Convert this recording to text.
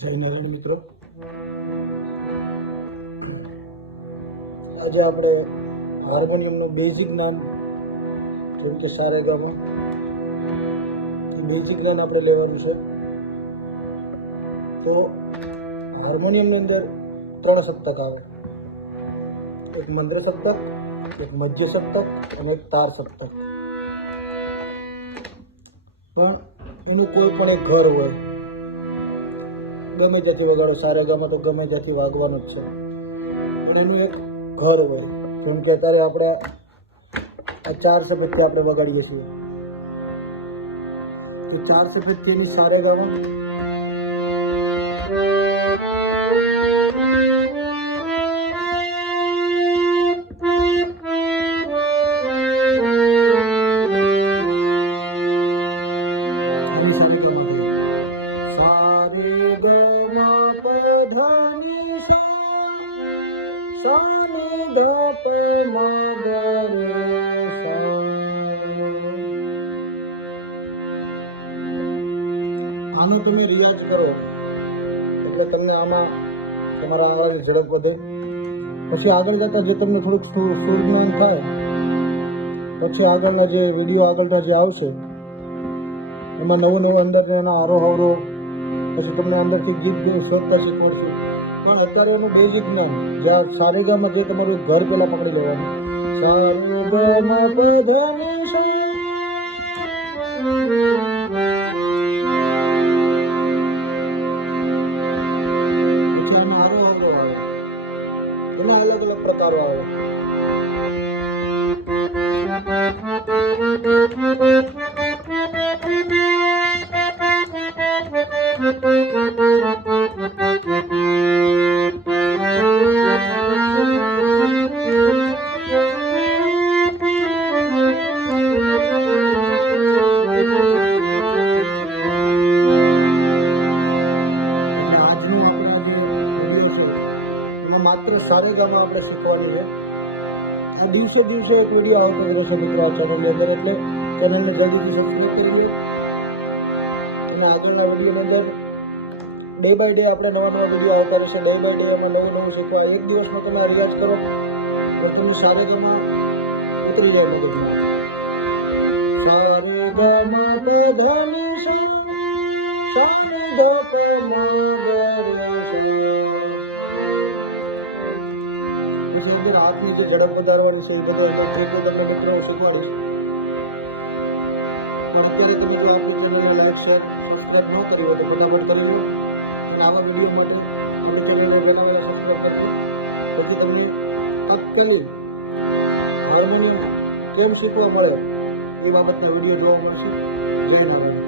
જય નારાયણ મિત્રો, આજે આપણે હાર્મોનિયમનું બેઝિક જ્ઞાન જેમ કે સારેગામા બેઝિક જ્ઞાન આપણે લેવાનું છે. તો હાર્મોનિયમની અંદર 3 સપ્તક આવે, એક મંદ્ર સપ્તક, એક મધ્ય સપ્તક અને એક તાર સપ્તક. પણ એનું કોઈ પણ એક ઘર હોય, ગમે ત્યાંથી વગાડો, સારેગામાં તો ગમે ત્યાંથી વાગવાનું જ છે, પણ એનું એક ઘર હોય. જેમ કે અત્યારે આપણે આ 4 સફેદથી આપણે વગાડીએ છીએ, એ 4 સફેદથી એની સારેગામાં આનો તમે રિયાઝ કરો એટલે તમને આમાં તમારા અવાજની ઝડપ વધે. પછી આગળ જતા જે તમને થોડુંક સુર જ્ઞાન થાય, પછી આગળના જે વિડીયો આગળના જે આવશે એમાં નવું અંદર એના આરોહ પછી તમને અંદરથી ગીત શોધતા શીખવાડશે. પણ અત્યારે એનું બેઝિક જ્ઞાન, જ્યાં સારેગામાં જે તમારું ઘર પહેલા પકડી લેવાનું, સારેગામા પધની સા. પછી આમાં આરોહ આવે, એના અલગ અલગ પ્રકારો આવે. માત્ર સારેગામાં આપણે શીખવાની છે. આ દિવસે દિવસે એક વિડીયો આવતો રહેશે મિત્રો આ ચેનલની અંદર, એટલે ચેનલને જલ્દીથી સબસ્ક્રાઈબ કરી લો. અને આગળના વિડીયોની અંદર ડે બાય ડે આપણે નવા વિડીયો આવતા રહેશે. ડે બાય ડે એમાં નવું શીખવા. એક દિવસમાં તમે રિયાઝ કરો તો તમે સારેગામાં ઉતરી જાય મગજમાં. સારેગામા પધની સા, સારે ધ પ મ ગ રે સા. હાથની જે ઝડપ વધારવાની છે એ બધા તમને મિત્રો શીખવાડીશ. પણ અત્યારે તમે જો આપણી ચેનલને લાઈક, શેર, સબસ્ક્રાઈબ ન કરી હોય તો ફટાફટ કરી લો. અને આવા વિડીયો માટે આપણી ચેનલને બનાવીને સબસ્ક્રાઈબ કરજો. પછી તમને તાત્કાલિક હાર્મોનિયમ કેમ શીખવા મળે એ બાબતના વિડીયો જોવા મળશે. જય નારાયણ.